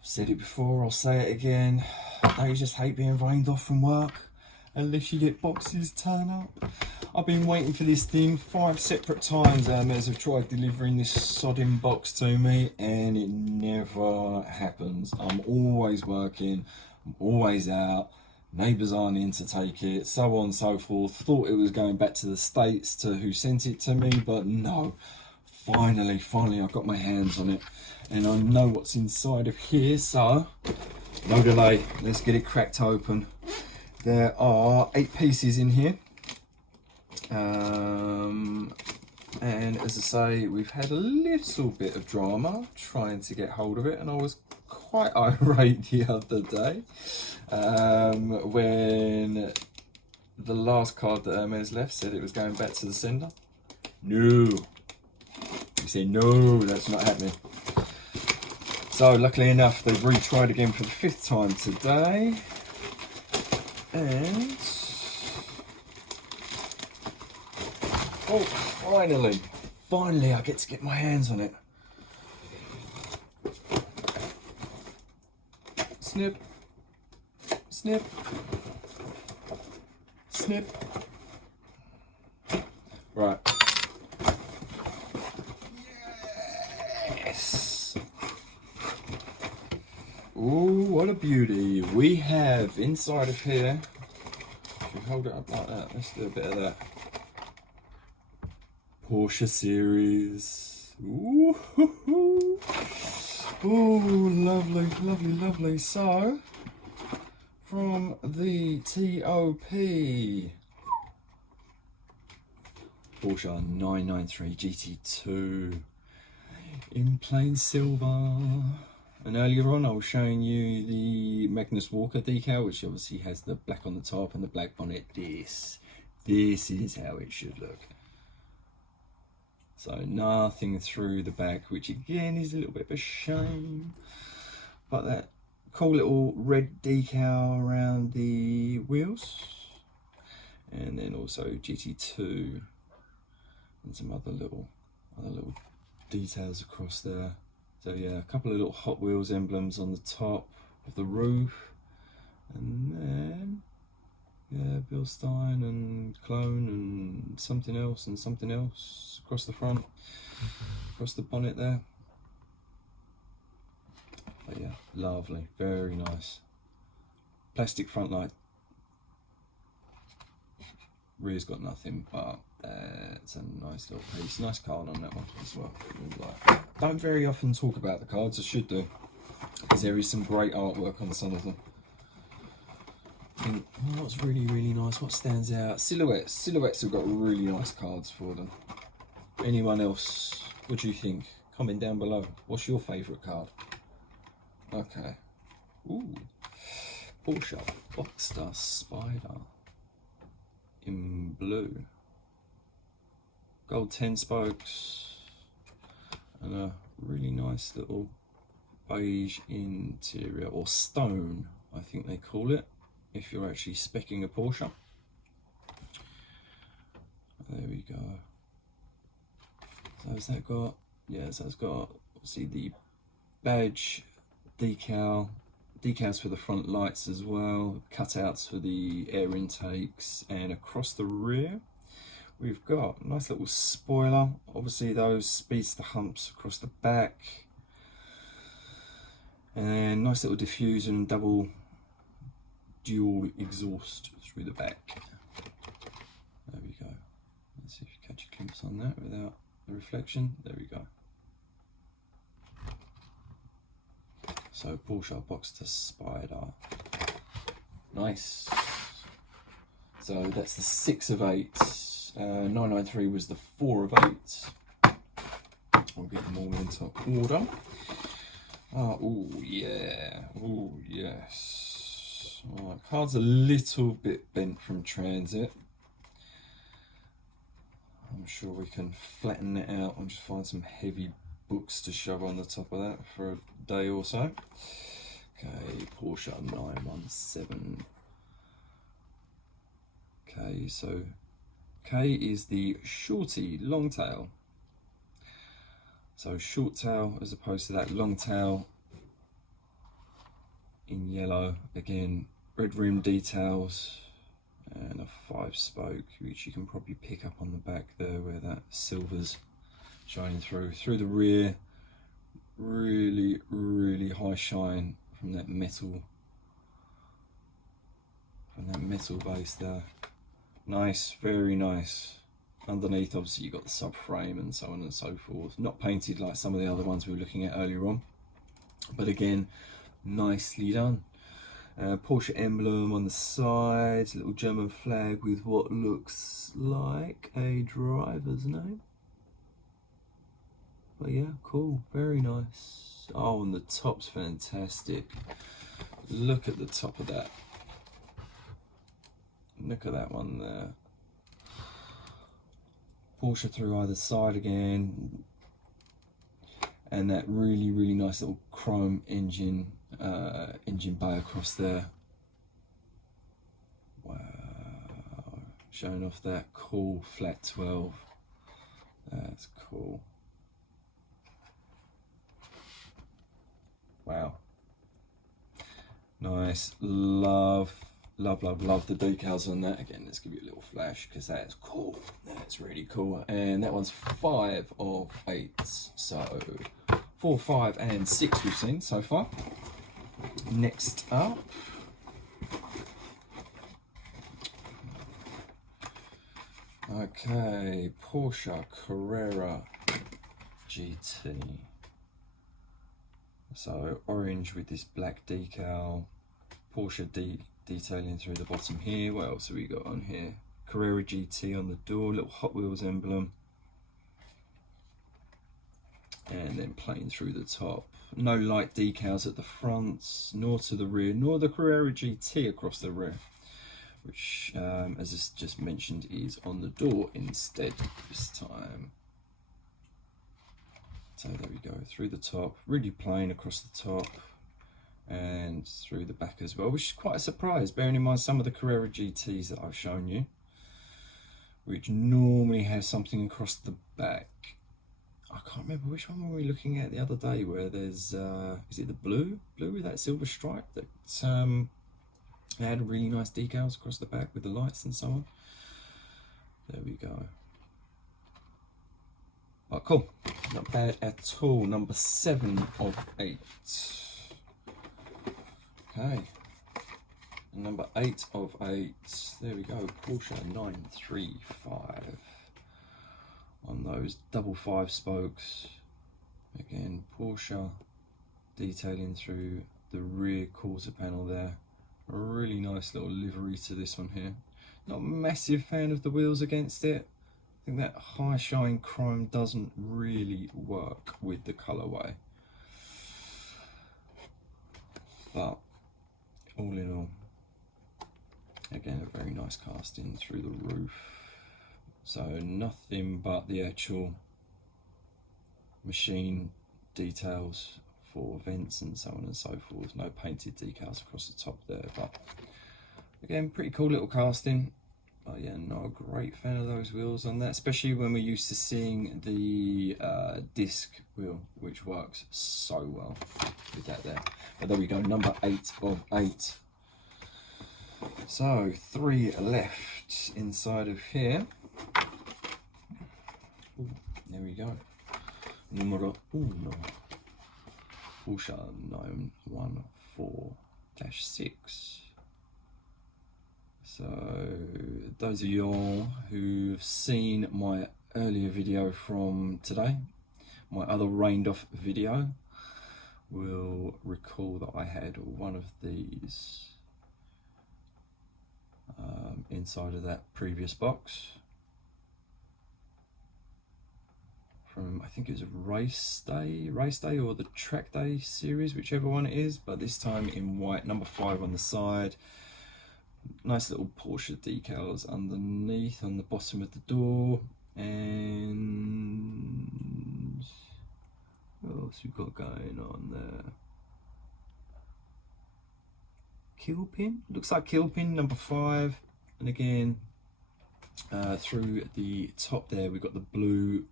I've said it before, I'll say it again. They just hate being rained off from work unless you get boxes turn up. I've been waiting for this thing 5 separate times. Hermes have tried delivering this sodding box to me and it never happens. I'm always working, I'm always out, neighbours aren't in to take it, so on and so forth. Thought it was going back to the States to who sent it to me, but no. Finally I got my hands on it and I know what's inside of here, so no delay, let's get it cracked open. There are 8 pieces in here, and as I say, we've had a little bit of drama trying to get hold of it, and I was quite irate the other day when the last card that Hermes left said it was going back to the sender. No, he said no, that's not happening. So luckily enough, they've retried again for the 5th time today, and oh, finally I get to get my hands on it. Snip, snip, snip. Right. Yes. Ooh, what a beauty. We have inside of here, if you hold it up like that, let's do a bit of that. Porsche series. Ooh, ooh, lovely, lovely, lovely. So, from the TOP, Porsche 993 GT2 in plain silver. And earlier on I was showing you the Magnus Walker decal, which obviously has the black on the top and the black bonnet. This is how it should look. So nothing through the back, which again is a little bit of a shame. But that cool little red decal around the wheels. And then also GT2 and some other little details across there. So yeah, a couple of little Hot Wheels emblems on the top of the roof. And then yeah, Bill Stein and Clone and something else across the front, across the bonnet there. But yeah, lovely, very nice. Plastic front light. Rear's got nothing, but it's a nice little piece. Nice card on that one as well. Don't very often talk about the cards, I should do, because there is some great artwork on some of them. What's really, really nice, what stands out? Silhouettes. Silhouettes have got really nice cards for them. Anyone else? What do you think? Comment down below. What's your favourite card? Okay. Ooh. Porsche Boxster Spider in blue. Gold 10 spokes. And a really nice little beige interior, or stone, I think they call it, if you're actually speccing a Porsche. There we go. So has that got, yeah, so it's got obviously the badge decals for the front lights as well, cutouts for the air intakes, and across the rear we've got a nice little spoiler, obviously those speedster humps across the back, and nice little diffuser and double dual exhaust through the back. There we go. Let's see if you catch a glimpse on that without the reflection. There we go. So Porsche Boxster Spider. Nice. So that's the 6 of 8. 993 was the 4 of 8. I'll get them all into order. Oh yeah. Oh yes. Alright, card's a little bit bent from transit. I'm sure we can flatten it out and just find some heavy books to shove on the top of that for a day or so. Okay, Porsche 917. Okay, so K is the shorty long tail. So short tail as opposed to that long tail in yellow. Again, red rim details and a 5-spoke, which you can probably pick up on the back there where that silver's shining through. Through the rear, really high shine from that metal base there. Nice, very nice. Underneath, obviously, you've got the subframe and so on and so forth. Not painted like some of the other ones we were looking at earlier on, but again, nicely done. Porsche emblem on the side, little German flag with what looks like a driver's name. But yeah, cool, very nice. Oh, and the top's fantastic. Look at the top of that. Look at that one there. Porsche through either side again. And that really nice little chrome engine bay across there. Wow. Showing off that cool flat 12. That's cool. Wow. Nice. Love the decals on that. Again, let's give you a little flash because that is cool. That's really cool. And that one's 5 of 8. So 4, 5 and 6 we've seen so far. Next up, okay, Porsche Carrera GT. So orange with this black decal, Porsche detailing through the bottom here. What else have we got on here? Carrera GT on the door, little Hot Wheels emblem, and then plain through the top. No light decals at the front, nor to the rear, nor the Carrera GT across the rear, which, as I just mentioned, is on the door instead this time. So there we go, through the top, really plain across the top and through the back as well, which is quite a surprise, bearing in mind some of the Carrera GTs that I've shown you, which normally have something across the back. I can't remember which one were we looking at the other day where there's, is it the blue with that silver stripe that had really nice decals across the back with the lights and so on. There we go. Oh, cool, not bad at all. Number 7 of 8. Okay, and number 8 of 8, there we go, Porsche 935 on those double 5-spokes. Again, Porsche detailing through the rear quarter panel there. A really nice little livery to this one here. Not a massive fan of the wheels against it. I think that high shine chrome doesn't really work with the colourway. But all in all, again, a very nice casting through the roof. So nothing but the actual machine details for vents and so on and so forth. No painted decals across the top there, but again, pretty cool little casting. But yeah, not a great fan of those wheels on that, especially when we're used to seeing the disc wheel, which works so well with that there. But there we go, number 8 of 8. So 3 left inside of here. Ooh, there we go. Numero 1. Porsche 914-6. So those of y'all who've seen my earlier video from today, my other rained off video, will recall that I had one of these inside of that previous box from, I think it was race day or the track day series, whichever one it is, but this time in white, number 5 on the side. Nice little Porsche decals underneath on the bottom of the door. And what else we've got going on there? Kill pin, looks like kill pin number 5. And again, through the top there, we've got the blue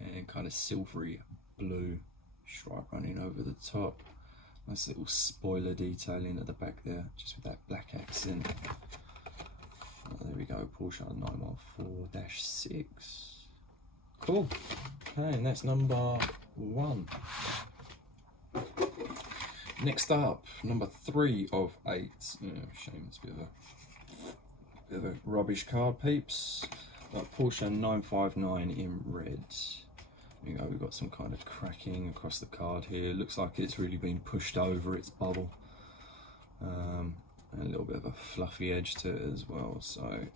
and kind of silvery blue stripe running over the top. Nice little spoiler detailing at the back there, just with that black accent. Oh, there we go, Porsche 914-6. Cool. Okay, and that's number 1. Next up, number 3 of 8. Oh, shame, it's a bit of a rubbish card, peeps. Got Porsche 959 in red. There you go, we've got some kind of cracking across the card here. Looks like it's really been pushed over its bubble. And a little bit of a fluffy edge to it as well. So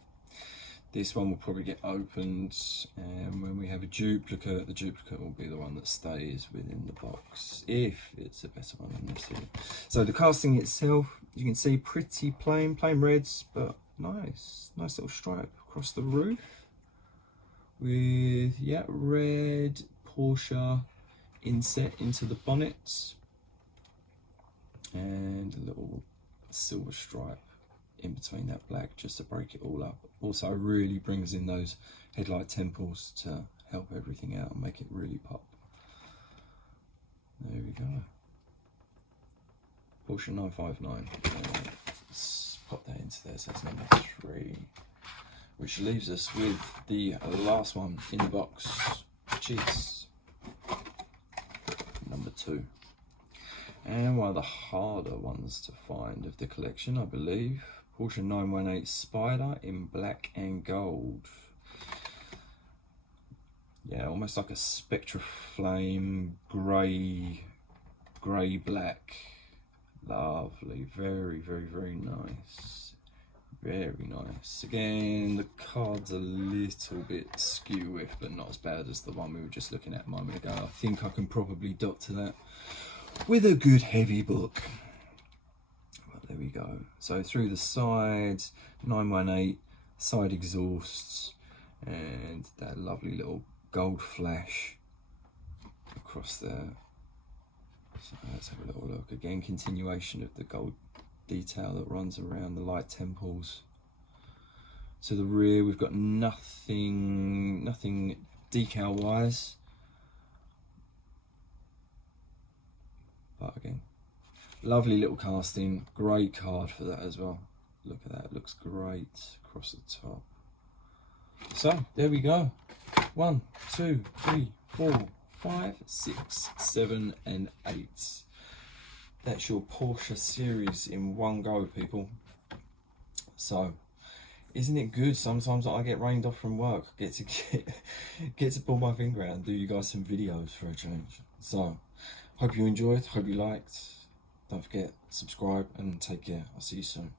this one will probably get opened, and when we have a duplicate, the duplicate will be the one that stays within the box, if it's a better one than this here. So the casting itself, you can see pretty plain reds, but nice little stripe across the roof with, yeah, red Porsche inset into the bonnet and a little silver stripe in between that black just to break it all up. Also really brings in those headlight temples to help everything out and make it really pop. There we go. Porsche 959. Let's pop that into there, so that's number 3. Which leaves us with the last one in the box, which is number 2. And one of the harder ones to find of the collection, I believe. Porsche 918 Spider in black and gold. Yeah, almost like a Spectra Flame grey black. Lovely, very nice. Very nice. Again, the card's a little bit skew with, but not as bad as the one we were just looking at a moment ago. I think I can probably doctor that with a good heavy book. But there we go. So through the sides, 918 side exhausts, and that lovely little gold flash across there. So let's have a little look. Again, continuation of the gold detail that runs around the light temples. To the rear, we've got nothing decal wise, but again, lovely little casting. Great card for that as well. Look at that, it looks great across the top. So there we go. 1, 2, 3, 4, 5, 6, 7 and 8. That's your Porsche series in one go, people. So isn't it good? Sometimes I get rained off from work, get to pull my finger out and do you guys some videos for a change. So hope you enjoyed, hope you liked. Don't forget, subscribe and take care. I'll see you soon.